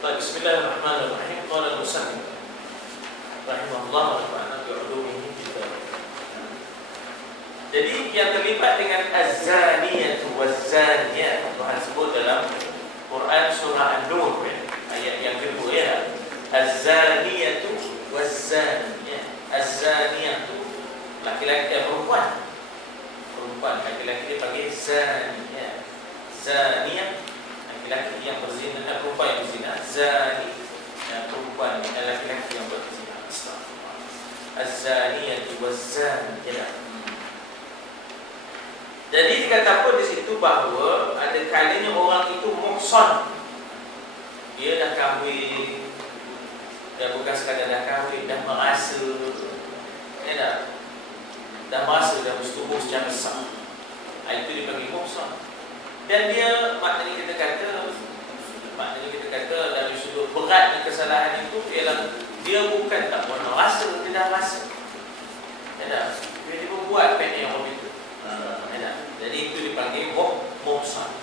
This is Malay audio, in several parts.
Baik, bismillahirrahmanirrahim. Qala al-musannif rahimahullah wa nafa'ana bi 'ulumihi kita. Jadi yang terlibat dengan az-zaniyatu waz-zaniyah Tuhan sebut dalam Quran surah An-Nur ayat yang kedua ya. Az-zaniyatu waz-zaniyah. Az-zaniyah itu laki-laki dan perempuan. Perempuan laki-laki dipanggil zaniyah. Zaniyah laki-laki yang berzina, perempuan yang berzina. Zani perempuan laki-laki yang berzina. Az-zaniyatu waz-zaniyah. Jadi dikata apa di situ bahawa ada kalanya orang itu muhsan. Dia dah kahwin, dan bukan sekadar dah kahwin, dah merasa, dah merasa dah bersetubuh secara sah. Itu dipanggil muhsan. Dan dia maknanya kita kata dari sudut beratnya kesalahan itu ialah dia bukan tak pernah rasa, dia dah rasa. Dia membuat benda yang begitu. Jadi itu dipanggil muhsan.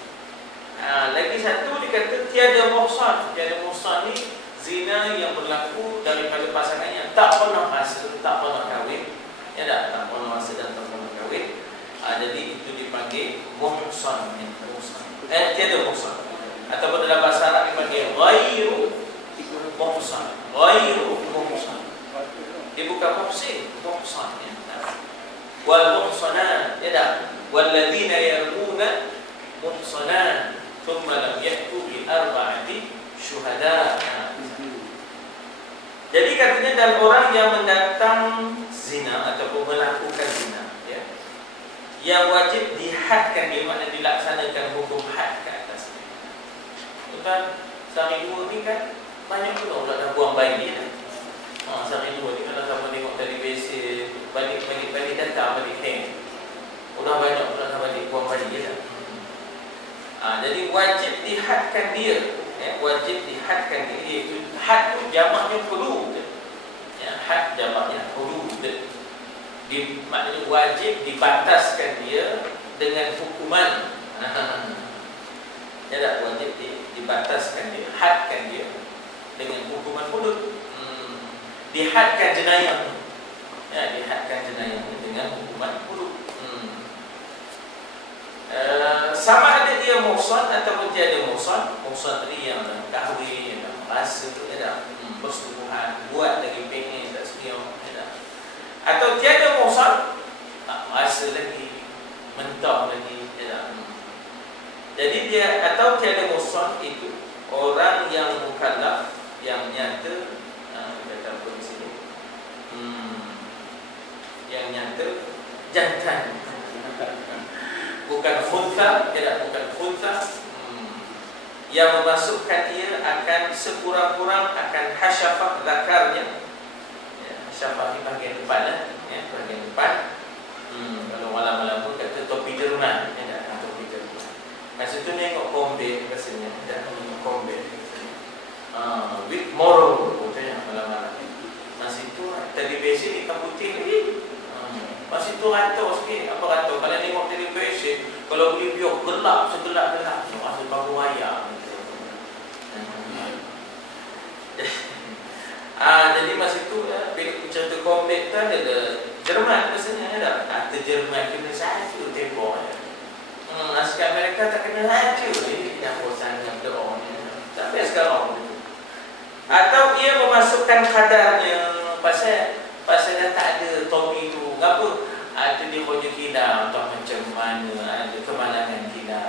Lagi satu dikata tiada muhsan. Tiada muhsan ni zina yang berlaku daripada pasangan yang tak pernah rasa, tak pernah kahwin. Tak pernah rasa dan tak pernah kahwin. Jadi itu dipanggil muhsan. Tiada muhsan. Ataupun dalam bahasa Arab dipanggil ghairu muhsan. Ghairu muhsan. Dia bukan muhsin, muhsan. Wal muhsanat, walladzina yarmuna muhsanat thumma lam ya'tu bi arba'ati syuhada. Jadi katanya dan orang yang mendatang zina ataupun melakukan zina, yang wajib dihadkan, dia makna dilaksanakan hukum had ke atasnya. Bukan sehari dua ni kan banyak pun orang dah buang bayi sehari dua ni kalau kamu tengok dari basic balik data balik hang, orang banyak orang dah balik buang bayi jadi wajib dihadkan dia, wajib dihadkan dia, iaitu had tu jamaknya hudud. Had jamaknya hudud. Maknanya wajib dibataskan dia dengan hukuman. Wajib dibataskan dia, hadkan dia dengan hukuman hudud. Dihadkan jenayah. Dihadkan jenayah dengan hukuman hudud. Sama ada dia muhsan ataupun tiada muhsan. Muhsan tadi yang dah kahwin, yang dah merasa, bersetubuhan, buat lagi pengen tak sedia. Atau tiada muhsan, tak rasa lagi, mentah lagi. Jadi dia atau tiada muhsan itu orang yang mukallaf, yang nyata, kata apa di sini, yang nyata jantan, bukan khuntha, bukan khuntha, yang memasukkan ia akan sekurang-kurang akan hasyafah zakarnya. Hasyafah di bahagian depan, bahagian depan. Kalau malam-malam pun kata topi jerman, topi jerman. Masa tu tengok kombe rasanya, kombe. With moral, katanya malam-malam. Masa itu televisi hitam putih lagi. Masa itu rantau sikit. Apa rantau? Kalau tengok televisi, kalau boleh biar gelap, segelap-gelap, masa baru wayang. Jadi masa itu cerita komik tu ada Jerman biasanya kata Jerman kena satu tembok. Askar Amerika tak kena satu. Ini dah bosan dengan doa ni. Sampai sekarang begitu. Atau ia memasukkan kadarnya pasal dah tak ada topi tu. Apa? Ada di hoja kita atau macam mana, ada kemalangan kita.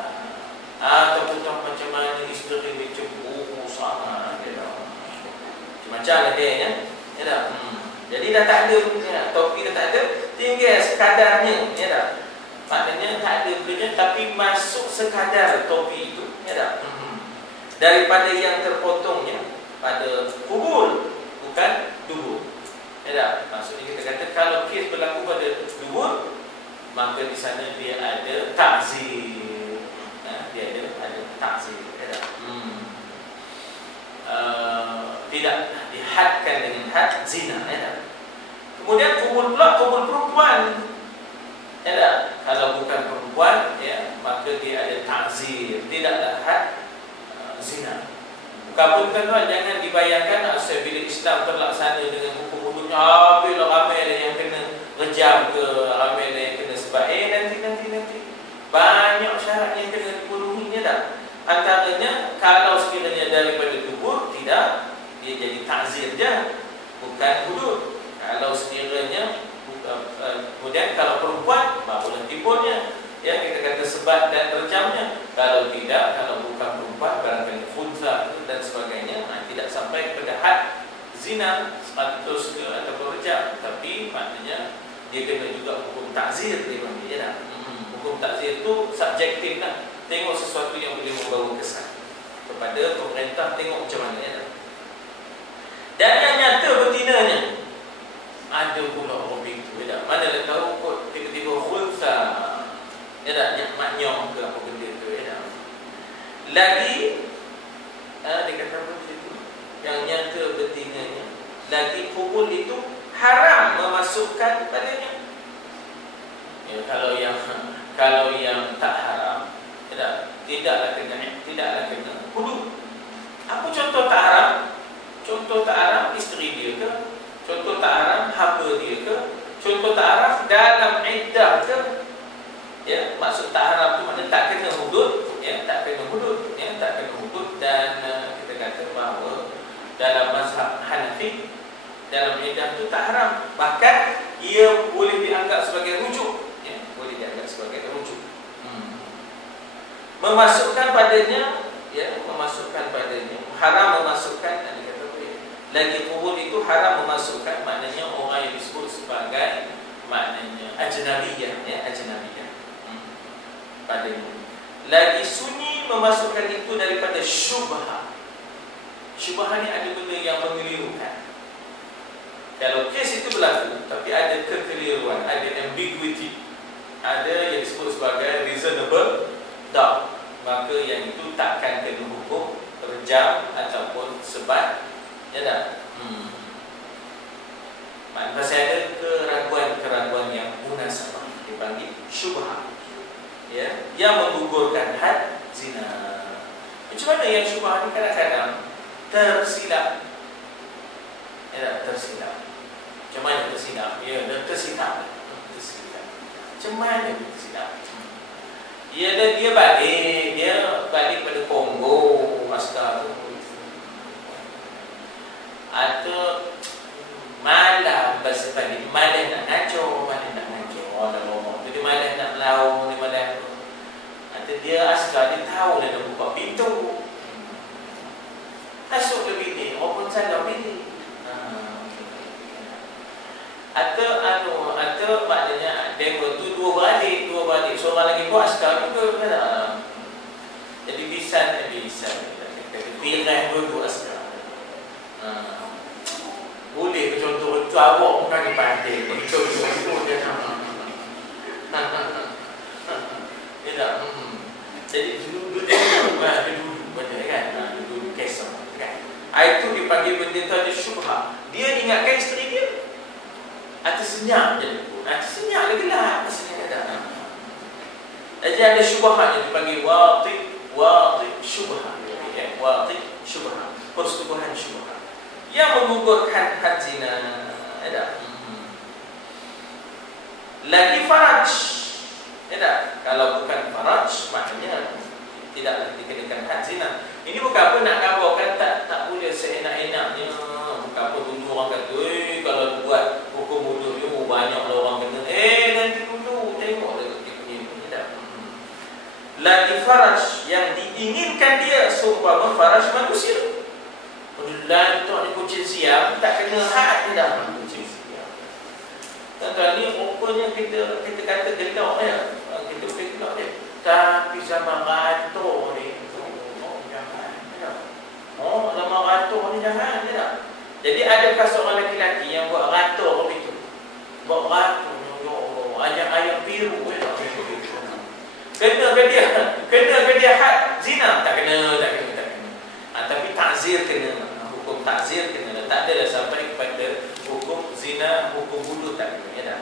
Ataupun macam mana isteri macam sangat macam lah dia jadi dah tak ada topi dah tak ada, tinggal sekadarnya maknanya tak ada benda tapi masuk sekadar topi itu daripada yang terpotongnya pada kubul, bukan dubur. Maksudnya kita kata kalau kes berlaku pada dubur, maka di sana dia ada takzir, dia ada takzir. Tidak dihadkan dengan had zina. Kemudian kubul pula kubul perempuan. Kalau bukan perempuan, maka dia ada takzir, tidaklah had zina. Kabun tuan-tuan, jangan dibayangkan bila Islam terlaksana dengan hukum hududnya, habislah ramai yang kena rejam ke, ramai yang kena sebab nanti banyak syarat yang kena dipenuhinya dah. Antaranya kalau sekiranya daripada tubuh, tidak, dia jadi takzir je, bukan hudud. Kalau sekiranya kemudian kalau perempuan, barulah timbulnya, ya, kita kata sebat dan rejamnya. Kalau tidak, kalau bukan perempuan, barangkali khunsa dan sebagainya, tidak sampai kepada had zina 100 ke atau rejam, tapi maknanya dia kena juga hukum takzir dia panggil, ya tak? Hukum takzir itu subjektif lah. Tengok sesuatu yang boleh membawa kesan kepada pemerintah, tengok macam mana, ya tak? Dan yang nyata betinanya ada pula orang begitu, ya tak? Mana dah tahu kot tiba-tiba khunsa, ya tak? Nyok ke apa benda tu, ya tak? Lagi dia kata apa itu? Yang nyata betinanya lagi pukul itu haram memasukkan padanya. Ya, kalau yang tak haram, tidaklah kena hudud. Apa contoh tak haram? Contoh tak haram isteri dia ke? Contoh tak haram hamba dia ke? Contoh tak haram dalam iddah ke? Ya, maksud tak haram tu maknanya tak kena hudud, ya, tak kena hudud, ya, tak kena hudud. Dan kita kata bahawa dalam mazhab Hanafi, dalam iddah tu tak haram, bahkan ia boleh dianggap sebagai rujuk, ya, boleh dianggap sebagai rujuk. Memasukkan padanya, ya, memasukkan padanya haram memasukkan, dan kata apa ya? Lagi kubur itu haram memasukkan, maknanya orang yang disebut sebagai maknanya ajnabiyah, ya, ajnabiyah. Padanya lagi sunyi memasukkan itu daripada syubhah. Syubhah ni ada benda yang mengelirukan. Kalau kes itu berlaku tapi ada kekeliruan, ada ambiguity, ada yang disebut sebagai reasonable doubt, maka yang itu takkan kena hukum rejam ataupun sebat, ya tak? Masih ada keraguan-keraguan yang munasabah, dipanggil syubhah, ya, yang menggugurkan had zina. Macam mana yang syubhah ni kadang-kadang tersilap, ya, tersilap. Macam mana tersilap? Ya, tersilap. Macam mana tersilap? Dia balik pada Kongo, askar tu, atau malah bahasa balik, malah nak ngaco, orang ngomong tu, dia malah nak melaut, dia malah, atau dia askar, dia tahu dia nak buka pintu, masuk ke bilik, orang pun salah bilik. Atau maknanya demo tu dua balik, seorang lagi buat askar juga, kan? Jadi bisan, pilih dua askar. Boleh contoh tu awak bukan dipandai, contoh dia tidak. Jadi dulu benda kan, dulu kesah kan. Itu dipanggil benda tu ada syubhah. Dia ingatkan isteri dia, hati senyap je, hati senyap lagi lah, senyap ada. Jadi ada syubhah yang dipanggil wati syubhah, wati syubhah, persetubuhan syubhah yang menggugurkan had zina, ada. Lagi faraj, ada. Kalau bukan faraj, maknanya tidaklah dikenakan had zina. Ini bukan apa nak kabarkan tak boleh seenak-enaknya. Bukan apa dulu orang kata, kalau buat hukum hudud ni banyaklah orang kena. Nanti dulu tengok dia punya tidak. Lagi faraj yang diinginkan dia seumpama faraj manusia. Lantuk ni kucing siam tak kena had dah, kucing siam. Tuan-tuan ni rupanya kita kata gelak ya. Kita gelak dia. Tapi zaman ratuk ni, zaman ratuk ni jangan, tidak. Jadi adakah seorang lelaki yang buat ratuk begitu? Buat ratuk, ayam biru, kena ke dia had zina? Tak kena. Tapi takzir kena, hukum takzir kena. Tak adalah sampai kepada hukum zina, hukum hudud tak kena, ya.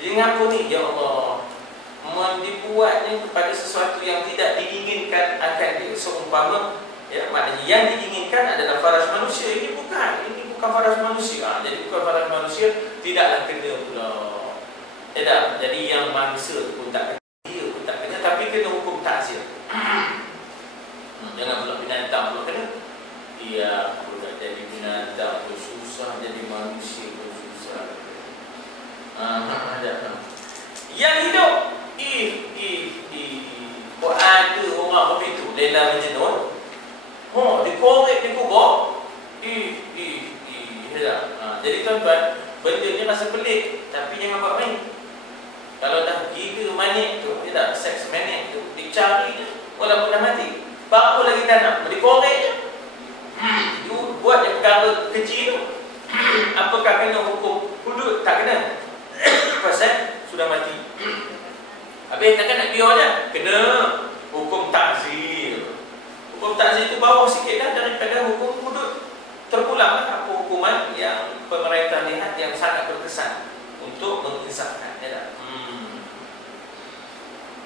Jadi ngapu ni, ya Allah, dibuatnya kepada sesuatu yang tidak diinginkan akan dia. Seumpama Ya, maknanya yang diinginkan adalah faras manusia. Ini bukan faras manusia. Jadi bukan faras manusia, tidaklah kena pula. Tidak. Jadi yang mangsa pun tak kena, dia pun tak kena, tapi kena hukum ta'zir. Jangan pula binatang pula kena. Dia pula jadi binatang pun susah, jadi manusia pun susah. Yang hidup, kok ada orang begitu, Laila Majnun. Dikorek, dikubur. Jadi tuan-tuan, benda ni rasa pelik, tapi jangan buat main. Kalau dah gila manik tu, seks manik tu, dicari je, walaupun dah mati, baru lagi tak nak, dikorek je. Buat je perkara kecil tu. Apakah kena hukum hudud? Tak kena. Pasal sudah mati. Habis takkan nak biar je, kena hukum ta'zir. Hukum ta'zir itu bawah sikit dah daripada hukum hudud. Terpulang apa hukuman yang pemerintah lihat yang sangat berkesan untuk menginsafkan.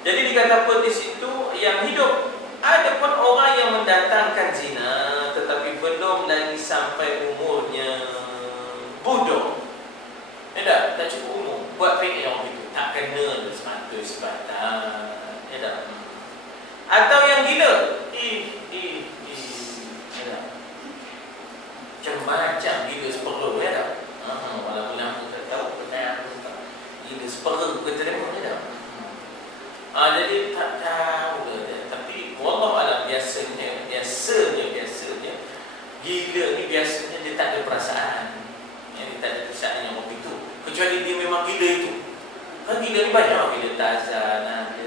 Jadi dikatakan di situ yang hidup. Ada pun orang yang mendatangkan zina tetapi belum lagi sampai umurnya bodoh. Tak cukup umur. Buat fikir orang itu tak kena semata sebatan. Atau yang gila. Macam-macam gila sepera walaupun nama tak tahu benar gila sepera ke terima jadi tak tahu tapi wallahu alam biasanya gila ni biasanya dia tak ada perasaan. Dia tak ada perasaan yang begitu. Kecuali dia memang gila itu. Kan gila ni banyak, gila Tarzan ada.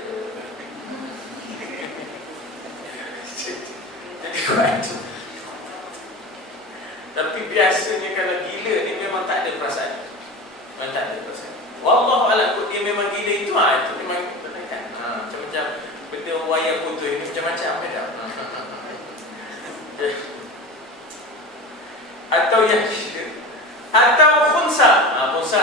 Jadi kuat tu. Tapi biasanya kalau gila ni memang tak ada perasaan. Memang tak ada perasaan. Wallahu a'lam, dia memang gila itu, itu memang benar kan. Macam-macam benda wayang putih ni macam-macam kan. Atau yang gila. Atau khunsa. Khunsa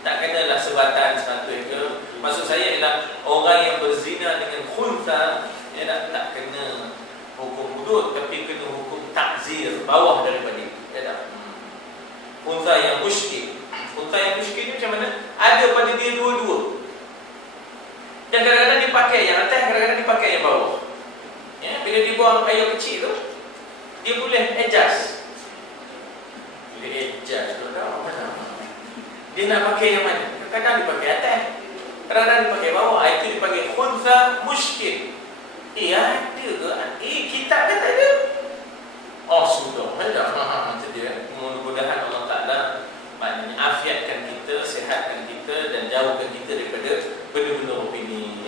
tak kenalah sebatan sepatutnya ke. Maksud saya ialah orang yang berzina dengan khunsa, tak kena hukum hudud, tapi kena hukum ta'zir, bawah daripada itu. Khunsa yang musykil. Khunsa yang musykil ni macam mana? Ada pada dia dua-dua. Dan kadang-kadang dia pakai yang atas, kadang-kadang dia pakai yang bawah. Bila dia buang air kecil tu, dia boleh adjust. Dia nak pakai yang mana? Kadang-kadang dia pakai atas, kadang-kadang dia pakai bawah. Itu dipanggil khunsa musykil. Ada ke? Kitab kan tak ada. Sudah macam dia. Mudah-mudahan Allah Ta'ala maknanya afiatkan kita, sihatkan kita dan jauhkan kita daripada benda-benda opini.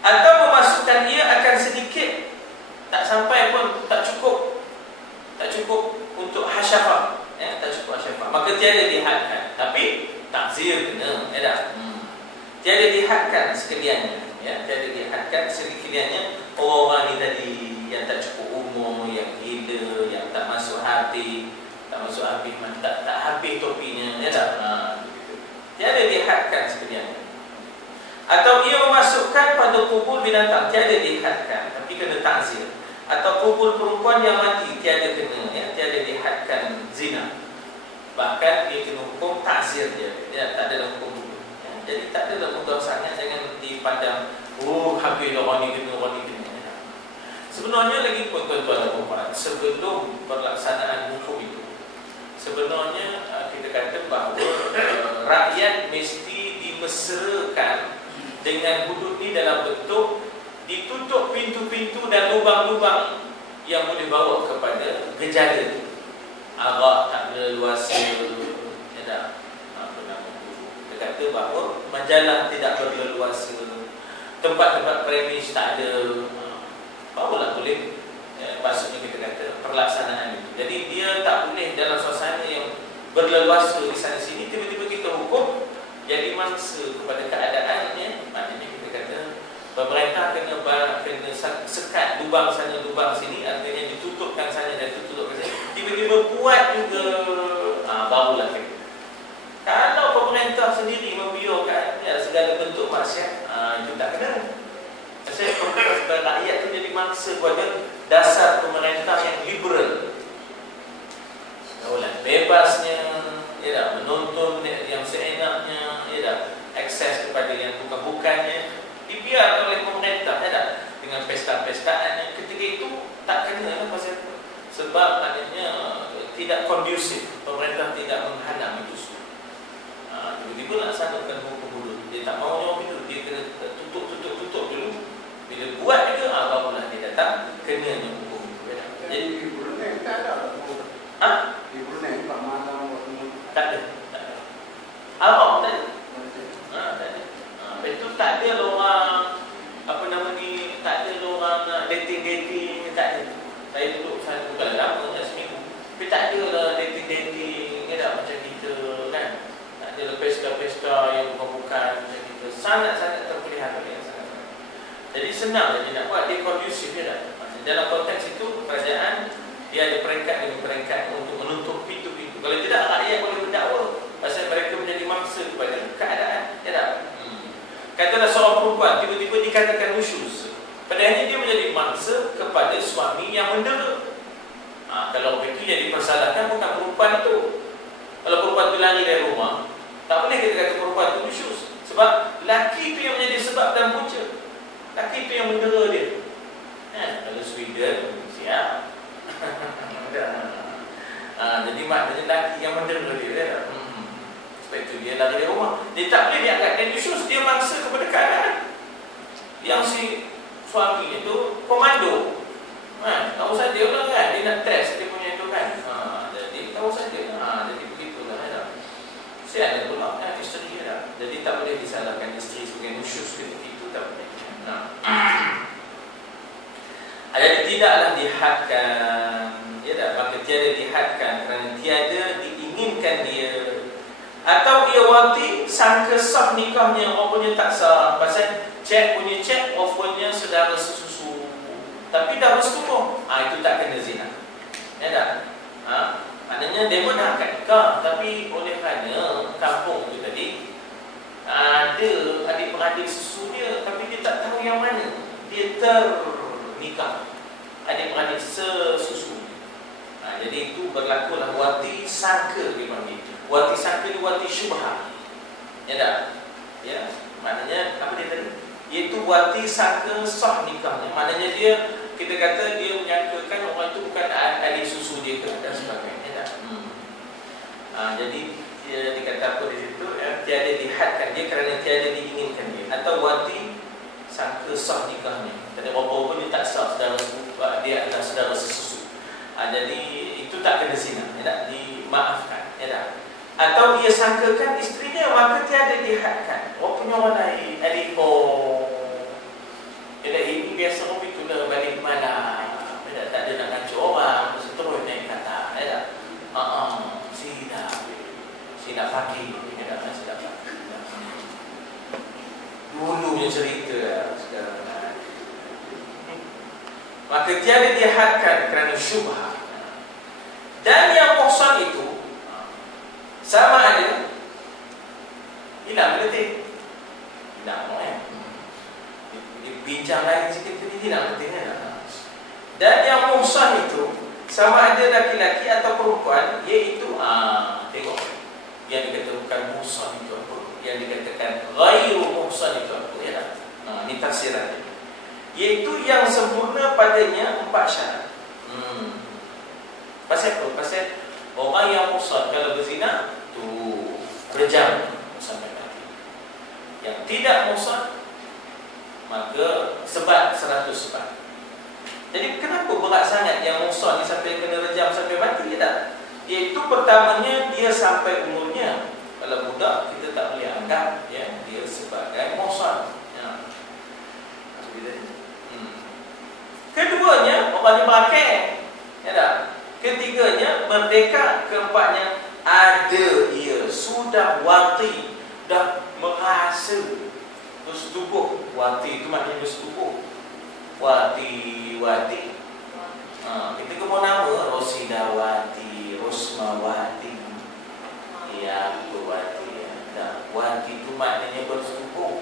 Atau memasukkan ia akan sedikit, tak sampai pun, tak cukup untuk hasyafah, tak cukup hasyafah, maka tiada dihadkan. Tapi takzir kena, tiada dihadkan sekaliannya, tiada dihadkan sekaliannya. Orang-orang ni tadi yang tak cukup umur, yang gila, yang tak masuk hati, tak habis topinya, tiada dihadkan sekaliannya. Atau ia memasukkan pada kubur binatang, tiada dihadkan, tapi kena takzir. Atau kubur perempuan yang mati, tiada kena, tiada dihadkan zina. Bahkan dia kena hukum takzir dia, tak ada hukum dulu. Jadi tak ada mudah sangat, jangan dipandang habis orang ni kena, orang ni kena. Sebenarnya lagi pun tuan-tuan dan puan-puan, sebelum pelaksanaan hukum itu, sebenarnya kita kata bahawa rakyat mesti dimesrakan dengan hudud ni dalam bentuk ditutup pintu-pintu dan lubang-lubang yang boleh bawa kepada gejala. Arak tak berleluasa, kita kata bahawa majalah tidak berleluasa, tempat-tempat premis tak ada, barulah boleh maksudnya kita kata pelaksanaan itu. Jadi dia tak boleh dalam suasana yang berleluasa di sana sini tiba-tiba kita hukum jadi mangsa kepada keadaannya. Maknanya kita kata pemerintah kena sekat lubang sana lubang sini, artinya ditutupkan sana dan tutupkan sana, tiba-tiba buat juga, barulah kita. Kalau pemerintah sendiri membiarkan segala bentuk maksiat, itu tak kena. Sebab rakyat tu jadi mangsa kepada dasar pemerintah yang liberal. Bebasnya, ya tak, menonton yang seenaknya, ya tak, akses kepada yang bukan-bukannya dibiarkan oleh pemerintah, ya tak, dengan pesta-pestaannya. Ketika itu tak kena pasal sebab maknanya tidak kondusif, pemerintah tidak menghalang itu semua. Tiba-tiba nak sanakan hukum dulu, dia tak mau jawab itu, dia kena tutup dulu. Bila buat juga, barulah dia datang kena hukum. Jadi di Brunei tak ada. Di Brunei tak malam tak ada. Awak tak ada. Tak ada. Itu tak ada orang apa nama ni, tak ada orang dating, tak ada. Saya duduk sana bukan lama, seminggu. Tapi tak ada lah dating, ya tak, macam kita kan. Tak ada pesta-pesta yang bukan macam kita. Sangat-sangat terpelihara yang sangat. Jadi senang dia nak buat, dia kondusif je tak. Dalam konteks itu kerajaan dia ada peringkat demi peringkat untuk menutup pintu-pintu. Kalau tidak, rakyat boleh berdakwa pasal mereka menjadi mangsa kepada keadaan, ya tak? Katalah seorang perempuan tiba-tiba dikatakan nusyuz, padahal dia menjadi mangsa kepada suami yang mendera. Kalau itu yang dipersalahkan bukan perempuan itu. Kalau perempuan itu lari dari rumah, tak boleh kita kata perempuan itu nusyuz, sebab laki itu yang menjadi sebab dan punca. Laki itu yang mendera dia. Kalau Sweden, siap. Jadi maknanya laki yang mendera dia. Sebab itu dia lari dari rumah. Dia tak boleh dianggap dia nusyuz, dia mangsa kepada keadaan. Yang si suami itu komando. Tahu saja lah kan, dia nak test dia punya itu kan. Jadi tahu saja. Jadi begitulah ya. Saya ada pula kan isteri dia. Jadi tak boleh disalahkan isteri sebagai nusyuz itu, tak boleh. Jadi tidaklah dihadkan, ya tak, maka tiada dihadkan kerana tiada diinginkan dia, atau ia wati sangka sah nikahnya, rupanya tak sah. Pasal cek punya cek, rupanya saudara sesusu, tapi dah bersetubuh, itu tak kena zina, ya tak? Maknanya dia pun nak akad nikah, tapi oleh kerana kampung tu tadi ada adik-beradik susu dia, tapi dia tak tahu yang mana dia ternikah, adik-beradik sesusu. Jadi itu berlakulah wati sangka dipanggil. Wati sangka itu wati syubhah, ya tak? Ya, maknanya apa dia tadi? Iaitu wati sangka sah nikahnya. Maknanya dia, kita kata dia menyangkakan orang itu bukan adik susu dia ke dan sebagainya, tak? Jadi dia dikata apa di situ? Tiada dihadkan dia kerana tiada diinginkan dia, atau wati sangka sah nikahnya. Kata apa-apa dia tak sah, dia adalah saudara sesusu. Jadi itu tak kena zina, ya tak? Dimaafkan, ya tak? Atau ia sangkakan isterinya, maka tiada dihadkan. Punya orang lain, adik jadi ini biasa orang itulah balik mana, tak ada nak ngancur orang, terus naik kata, ya tak? Silap fakir, ya tak? Silap fakir. Dulunya cerita sekarang. Maka tiada dihadkan kerana syubhah. Dan yang muhsan itu sama ada hilang berarti hilang, dibincang lain sikit tadi, hilang berarti kan. Dan yang muhsan itu sama ada laki-laki atau perempuan, iaitu tengok yang dikatakan bukan muhsan itu apa, yang dikatakan ghairu muhsan itu apa, ya tak? Ini tafsirannya, iaitu yang sempurna padanya 4 syarat. Pasal apa? Pasal orang yang muhsan kalau berzina tu berjam sampai mati. Yang tidak muhsan maka sebat 100 sebat. Jadi kenapa berat sangat yang muhsan ni sampai kena rejam sampai mati, ya tak? Iaitu pertamanya dia sampai umurnya. Kalau budak kita tak boleh anggap ya dia sebagai muhsan. Keduanya orang yang pakai, ya tak? Ketiganya merdeka. Keempatnya ada ia sudah wati, dah merasa bersetubuh. Wati itu maknanya bersetubuh. Wati. Kita kena nama Rosidawati, Rosmawati, ya Wati. Wati itu maknanya bersetubuh.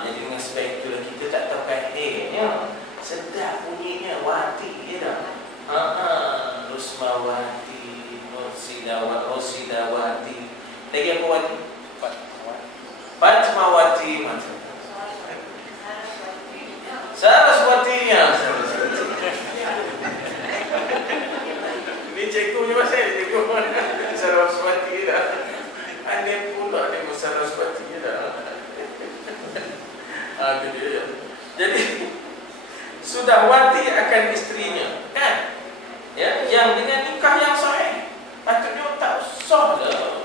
Jadi dengan sebab itulah kita tak tahu kan sedap bunyinya wati ya dah. Rusmawati, Rosidawati. Lagi apa wati? Fatmawati macam. Saraswati ya. Ini cikgu ni pasal cikgu Saraswati dah. Ane pula ni Saraswati dah. Dia. Jadi sudah wati akan istrinya, kan? Ya, yang dengan nikah yang sahih. Patutnya tak sah dah.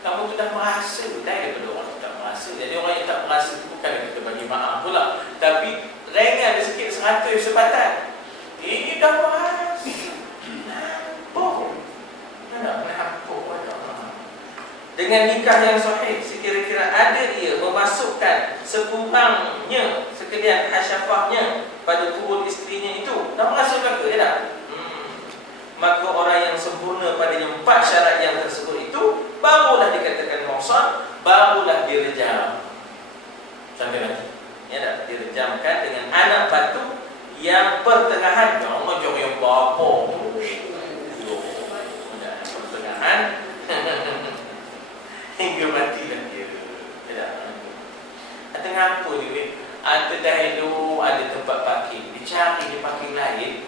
Kamu sudah merasa, daripada orang tak merasa. Jadi orang yang tak merasa itu bukan kita bagi maaf pula, tapi ringan sikit 100 sebatan. Ini dah merasa. Nampak. Dengan nikah yang sahih, sekira-kira ada ia memasukkan sekurangnya sekalian hasyafahnya pada kubur isterinya itu, dah merasa ke ya tak? Maka orang yang sempurna padanya 4 syarat yang tersebut itu, barulah dikatakan muhsan, barulah direjam. Sampai lagi ya tak? Direjamkan dengan anak batu yang pertengahan. Jangan jauh yang berapa pertengahan hingga matilah dia. Tidak. Ada ngapa ni? Ada dahulu ada tempat parking, dicari di parking lain.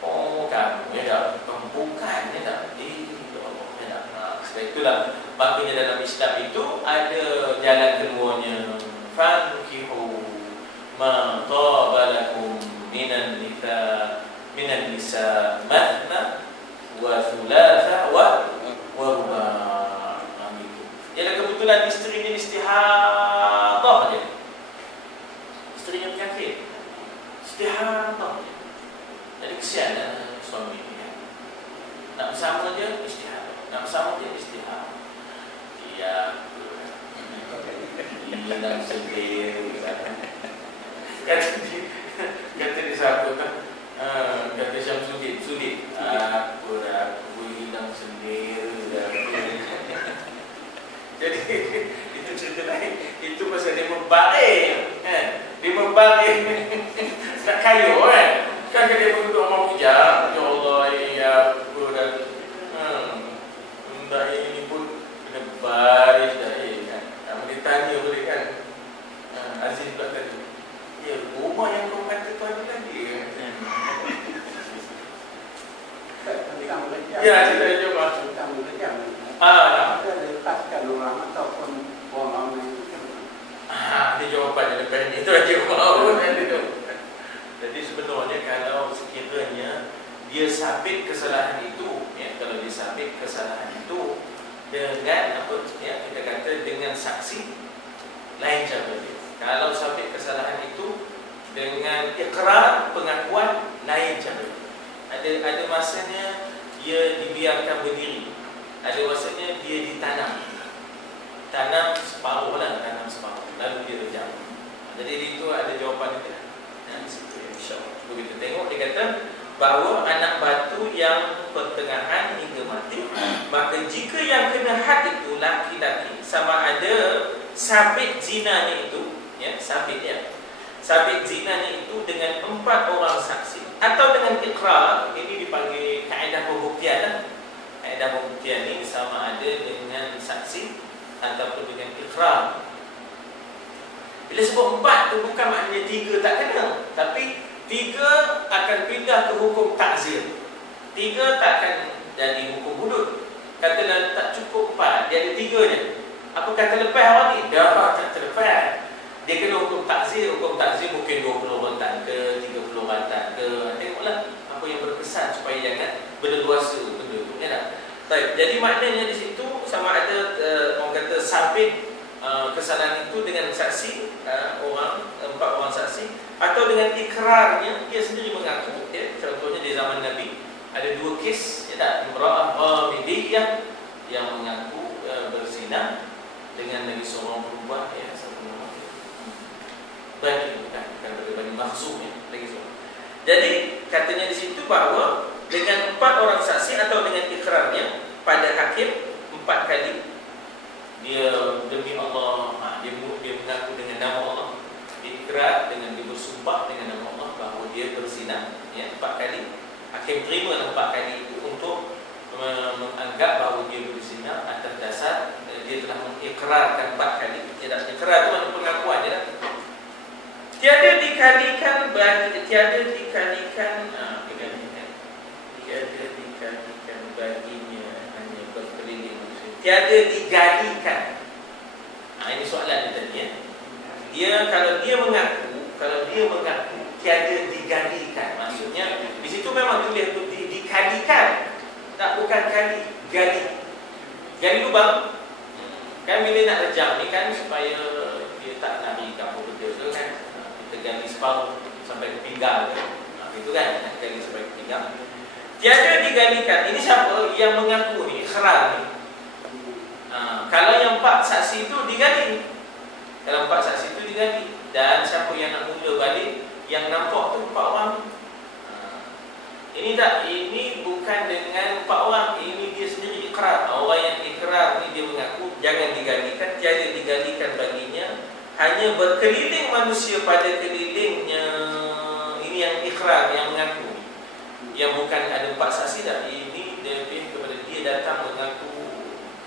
Oh kamu ya tak? Bukan ya tak? Ya tak? Sebab itulah maknanya dalam Islam itu ada jalan keluarnya. Fankihu ma qabalakum minan nisa mathna wa thulatha wa ruba'. Ialah kebetulan isterinya istihadah je. Isterinya penyakit istihadah je. Jadi kesian suami dia. Nak bersama je istihadah, nak bersama je istihadah. Dia hilang sendiri. Kata dia siapa kan? Kata Syamsuddin, aku hilang sendiri. Jadi itu cerita lain. Itu pasal dia membaring, kan? Dia membaring nak kayu, kan? Kan dia berduduk sama puja, ya Allah, ya aku dan benda ini pun kena baris dah, kan? Kamu ditanya boleh kan? Aziz pula tadi, ya rumah yang kau kata tu ada lagi, kan? Ya, cerita je mas. Ada lepaskan orang ataupun orang yang dia jawapannya lepas ni. Itu aja mau. Jadi sebenarnya kalau sekiranya dia sabit kesalahan itu, ya, kalau dia sabit kesalahan itu dengan apa, ya, kita kata dengan saksi, lain cara dia. Kalau sabit kesalahan itu dengan ikrar, pengakuan, lain cara dia. Ada masanya dia dibiarkan berdiri. Ada masanya dia tanam separuh lah, lalu dia rejam. Jadi itu ada jawapan itu. Di situ insya-Allah. Begitu tengok dia kata bahawa anak batu yang pertengahan hingga mati, maka jika yang kena had itu laki-laki, sama ada sabit zinanya itu, ya, sabit zinanya itu dengan 4 orang saksi atau dengan ikrar, ini dipanggil kaedah pembuktian lah. Kaedah pembuktian ini sama ada dengan saksi ataupun dengan ikrar. Bila sebut 4 tu bukan maknanya 3 tak kena, tapi 3 akan pindah ke hukum takzir. 3 tak akan jadi hukum hudud. Katalah tak cukup 4, dia ada 3 je. Apa kata lepas orang ni? Dah tak terlepas. Dia kena hukum takzir. Hukum takzir mungkin 20 rantan ke 30 rantan ke. Tengoklah apa yang berkesan supaya jangan berleluasa benda tu, ya tak? Baik, jadi maknanya di situ sama ada orang kata sabit kesalahan itu dengan saksi, 4 orang saksi, atau dengan ikrarnya, dia sendiri mengaku, ya. Contohnya di zaman Nabi ada 2 kes, ya tak? Imra'ah Ghamidiyah yang mengaku berzina dengan Nabi seorang berubah, ya, Bani, bukan Bani Makhzum, ya, lagi seorang. Jadi katanya di situ bahawa dengan 4 orang saksi atau dengan ikrarnya pada hakim 4 kali dia demi Allah, dia mengaku dengan nama Allah, diikrar dengan dia bersumpah bersumpah dengan nama Allah bahawa dia berzina, ya, 4 kali. Hakim terima 4 kali itu untuk menganggap bahawa dia berzina atas dasar dia telah mengikrarkan 4 kali. Dia dah ikrar itu maknanya pengakuan dia. Tiada dikalikan baginya hanya berkeliling manusia. Tiada digalikan. Ini soalan dia tadi, ya. Kalau dia mengaku tiada digalikan, maksudnya di situ memang tulis dikalikan, tak, bukan kali, gali lubang. Kan bila nak rejam ni kan supaya dia tak lari ke apa betul tu kan, kita gali separuh sampai ke pinggang kan. Itu kan, nak gali sampai ke pinggang. Tiada digalikan. Ini siapa yang mengaku ni, ikhrar ni. Kalau yang 4 saksi itu digali, dan siapa yang nak mula balik, yang nampak tu 4 orang. Ini bukan dengan 4 orang, ini dia sendiri ikrar. Orang yang ikrar ni dia mengaku jangan digalikan, tiada digalikan baginya, hanya berkeliling manusia pada kelilingnya. Ini yang ikrar, yang mengaku, yang bukan ada 4 saksi dah. Ini lebih kepada dia datang mengaku,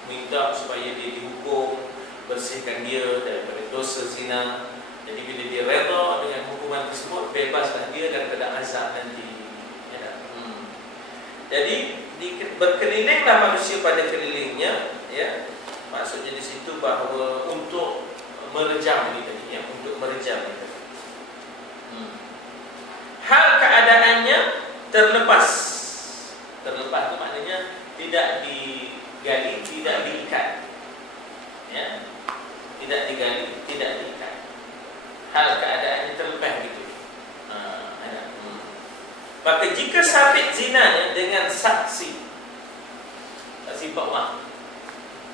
minta supaya dia dihukum, bersihkan dia daripada dosa zina. Jadi bila dia redha dengan hukuman tersebut, bebaslah dia daripada azab nanti. Jadi berkelilinglah manusia pada kelilingnya, ya. Maksudnya di situ bahawa untuk merejam ini tadi, ya, untuk merejam ini. Hal keadaannya terlepas itu maknanya tidak digali, tidak diikat, ya. Tidak digali, tidak diikat. Hal keadaannya terlepas gitu. Maka jika sabit zinanya dengan saksi 4 orang,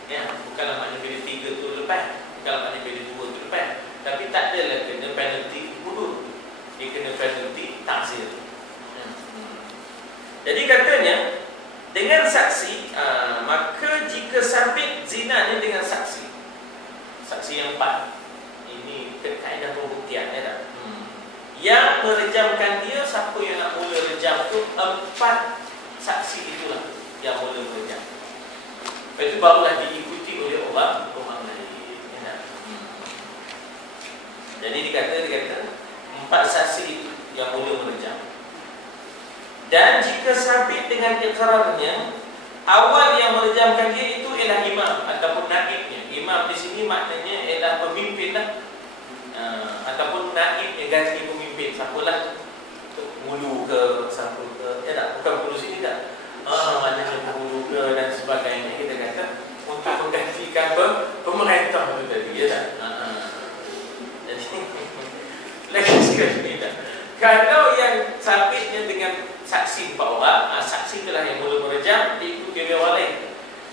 ya, bukanlah maknanya bila 3 tu lepas, bukanlah maknanya bila 2 tu lepas, tapi tak adalah kena penalti hudud, dia kena penalti ta'zir. Jadi katanya dengan saksi, maka jika sabit zinanya dengan saksi yang 4, ini kaedah pembuktian, ya tak? Yang merejamkan dia, siapa yang nak mula rejam tu, 4 saksi itulah yang mula merejam. Itu barulah diikuti oleh orang lain, ya. Jadi dikata 4 saksi itu yang mula merejam. Dan jika sabit dengan ikrarnya, awal yang merejamkan dia itu ialah imam ataupun naibnya. Imam di sini maknanya ialah pemimpin lah, ataupun naibnya, ganti pemimpin. Siapalah, hulu ke, siapa ke, ya tak? Bukan hulu sini tak? Maknanya hulu ke dan sebagainya, kita kata untuk menggantikan pemerintah itu tadi, ya tak? Jadi lagi sekali tak? Kalau yang sabitnya dengan saksi 4 orang, saksi itulah yang mula merejam, diikuti oleh orang lain.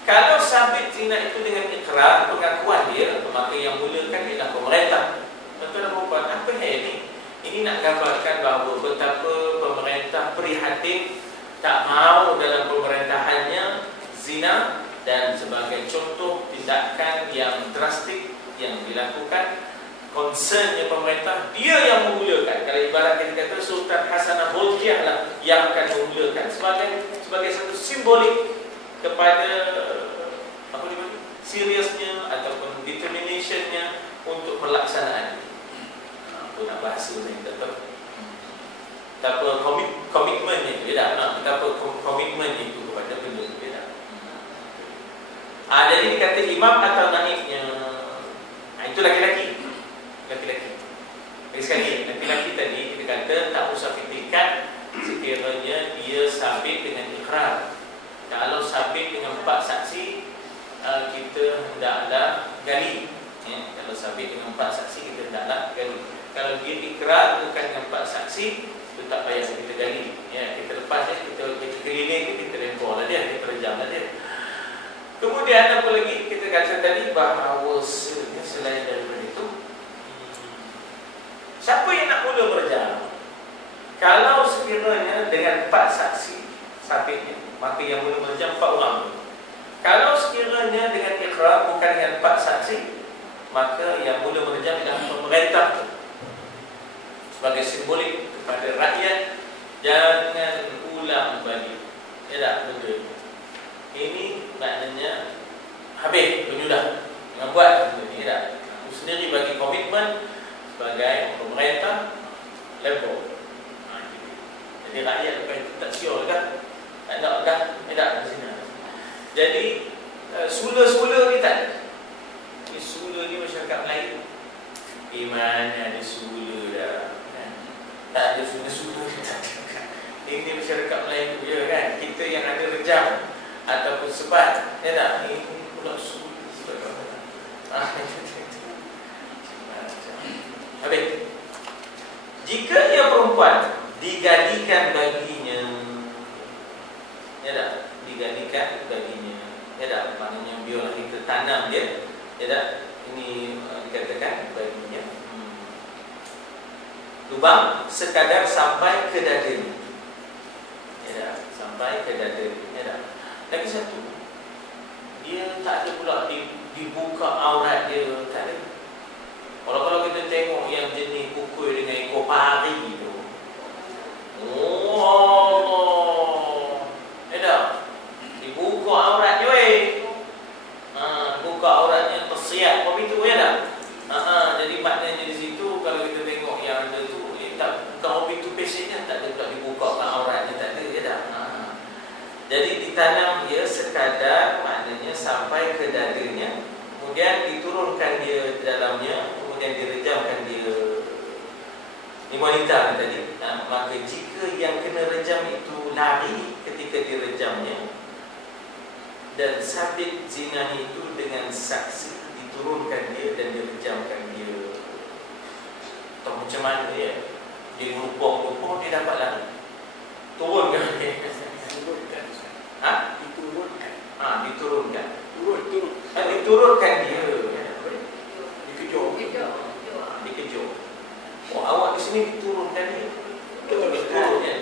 Kalau sabit zina itu dengan ikrar, pengakuan dia, maka yang mulakan ialah pemerintah. Tuan-tuan dan puan-puan, apa yang ini? Ini nak gambarkan bahawa betapa pemerintah prihatin, tak mahu dalam pemerintahannya zina, dan sebagai contoh tindakan yang drastik yang dilakukan, concernnya pemerintah, dia yang memulakan. Kalau ibarat kita kata Sultan Hasanah Bolkiah lah yang akan memulakan sebagai satu simbolik kepada apa dia, seriousnya ataupun determinationnya untuk pelaksanaan. Aku nak bahasa ni tak apa komitmennya itu, dia tak betapa komitmennya itu kepada benda itu, dia tak. Jadi dikata imam atau naibnya, itu laki-laki. Lagi sekali, laki-laki tadi kita kata tak usah fikirkan sekiranya dia sabit dengan ikrar. Kalau sabit dengan 4 saksi, kita hendaklah gali, ya. Kalau sabit dengan 4 saksi, kita hendaklah gali. Kalau dia ikrar bukan dengan 4 saksi, itu tak payah kita gali, ya. Kita lepas dia, kita keliling, kita lempar dia, kita rejamlah dia. Kemudian apa lagi kita kata tadi, bahawa selain daripada itu, siapa yang nak mula merejam? Kalau sekiranya dengan 4 saksi sabitnya, maka yang mula merejam 4 orang. Kalau sekiranya dengan ikrar bukan dengan 4 saksi, maka yang mula merejam adalah pemerintah. sebagai simbolik kepada rakyat, jangan ulang balik. Ya tak? Betul. Ini maknanya habis, penyudah. Jangan buat benda ni. Tak? Aku sendiri bagi komitmen sebagai pemerintah level. Jadi rakyat lepas itu tak siul dah. Tak nak dah. Tak di sini. Jadi sula-sula ni tak ada. Ini sula ni masyarakat Melayu. Mana ada sula dah. Tak ada sula-sula ni tak ada. Ini masyarakat Melayu je kan. Kita yang ada rejam ataupun sebat. Ya tak? Ini pula sula. Habis. Jika ia perempuan digadikan baginya, ya tak? Digadikan baginya, ya tak? Maknanya biarlah kita tanam dia, ya tak? Ini dikatakan baginya lubang sekadar sampai ke dadanya, ya tak? Sampai ke dadanya, ya tak? Lagi satu, dia tak ada pula dibuka aurat dia, tak ada. Kalau kita tengok yang jenis pukul dengan ekor pari tu, oh, ada dibuka aurat dia, buka auratnya tersiap apa itu, ya tak? Jadi maknanya di situ kalau kita tengok yang ada tu, tak bukan hobi tu pesennya, tak ada pula dibuka auratnya, tak ada, ya tak? Jadi ditanam dia sekadar maknanya sampai ke dadanya, kemudian diturunkan dia di dalamnya, kemudian direjamkan dia. Ini wanita tadi. Maka jika yang kena rejam itu lari ketika direjamnya dan sabit zina itu dengan saksi, diturunkan dia dan direjamkan dia. Tak macam mana ya? Dia lupa dia dapat lari. Turunkan dia. Diturunkan. Diturunkan. Diturunkan dia. Dikejut. Oh, awak di sini diturunkan dia. Diturun ya.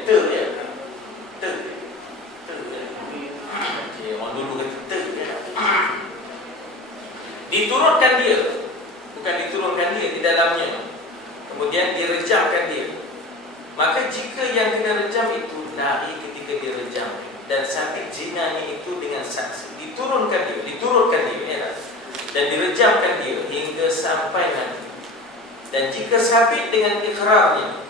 Orang dulu kata diturunkan dia. Bukan diturunkan dia di dalamnya. Kemudian direjamkan dia. Maka jika yang kena rejam itu lari ketika direjam dan sabit zinanya itu dengan saksi, diturunkan dia ya, dan direjamkan dia hingga sampai nanti. Dan jika sabit dengan ikrarnya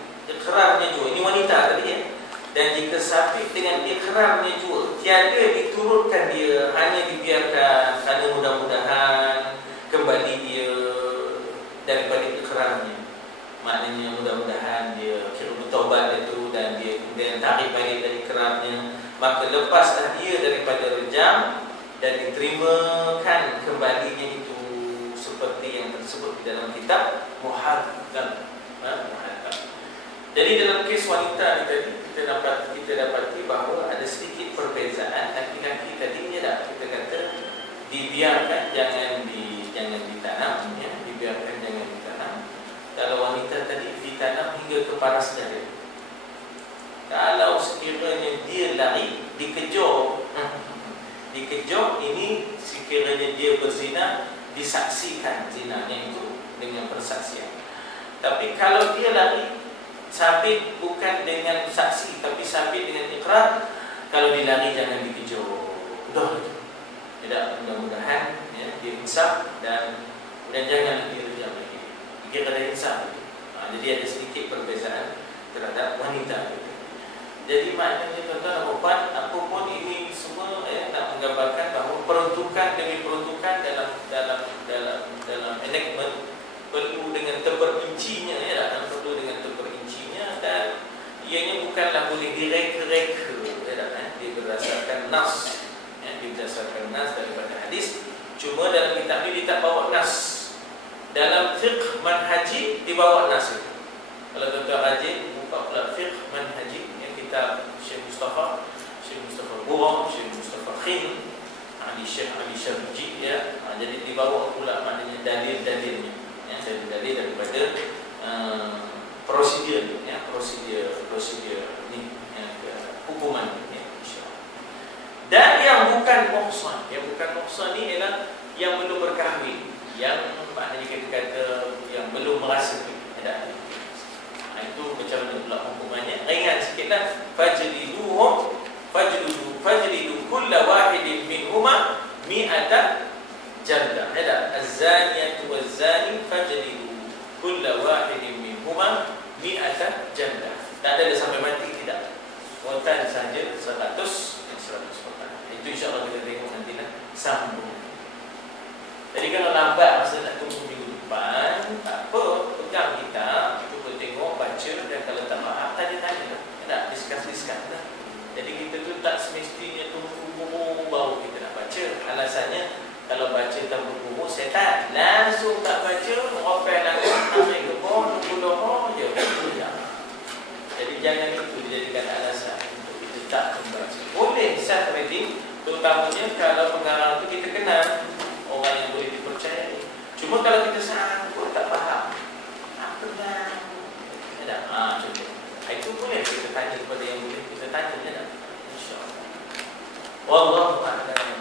juga, ini wanita tadi ya. Dan jika sabit dengan ikrarnya juga, tiada diturunkan dia, hanya dibiarkan kerana mudah-mudahan kembali dia daripada ikrarnya. Maknanya mudah-mudahan dia kira bertaubat itu dan dia kemudian tarik balik dari ikrarnya, maka lepaslah dia daripada rejam dan diterimakan kembalinya itu seperti yang tersebut di dalam kitab Muhaddam. Jadi dalam kes wanita tadi kita dapati bahawa ada sedikit perbezaan. Laki-laki tadi kita kata dibiarkan, jangan ditanam, ya, dibiarkan jangan ditanam. Kalau wanita tadi ditanam hingga ke paras dada. Kalau sekiranya dia lari, dikejar, ini sekiranya dia berzina, disaksikan zinanya itu dengan persaksian. Tapi kalau dia lari, sabit bukan dengan saksi tapi sabit dengan ikrar, kalau dia lari jangan dikejar. Dah itu. Tidak, mudah-mudahan ya, dia insaf dan jangan direjam lagi. Dia kata insaf itu. Jadi ada sedikit perbezaan terhadap wanita itu. Jadi maknanya tuan-tuan dan puan, apapun ini semua nak menggambarkan bahawa peruntukan demi peruntukan dalam enactment perlu dengan terperincinya, ya, perlu dengan terperincinya, dan ianya bukanlah boleh direka-reka, ya, dia berdasarkan nas, ya, dia berdasarkan nas daripada hadis. Cuma dalam kitab ini dia tak bawa nas. Dalam fiqh manhaji dibawa nas itu. Kalau tuan-tuan rajin buka pula fiqh manhaji, yang kitab Syekh Mustafa Burang, Syekh Mustafa Khin, Syekh Ali Syarji, ya. Jadi dibawa pula maknanya dalil-dalilnya, ya, dalil daripada prosedur ni, ya, hukuman, ya, insya-Allah. Dan yang bukan muhsan ni ialah yang belum berkahwin, yang maknanya kita kata yang belum merasa, ada. Itu macam mana pula hukumannya? Ringan sikitlah. Fajlidu kulla wahidin minhuma mi'ata jaldah. Ada az-zaniyatu waz-zani fajlidu kulla wahidin minhuma mi'ata jaldah. Tak ada sampai mati, tidak. Rotan saja 100 rotan. Itu insya-Allah kita tengok nanti lah sambung. Jadi kalau lambat masa nak tunggu minggu depan, tak apa, pegang kitab, cuba tengok, baca, dan kalau tak faham, tanya-tanya lah. Tak discuss lah. Jadi kita tu tak semestinya tunggu baru kita nak baca. Alasannya, kalau baca tak bergumul, setan langsung tak baca, rofel langsung, ambil gebor, puluh je. Jadi jangan itu dijadikan alasan untuk kita tak membaca. Boleh self reading, terutamanya kalau pengarang itu kita kenal, orang yang boleh dipercayai. Cuma kalau kita sangkut tak faham, apa dah? Ada, contoh. Itu boleh kita tanya kepada yang boleh kita tanya, ada. InsyaAllah. Wallahu a'lam.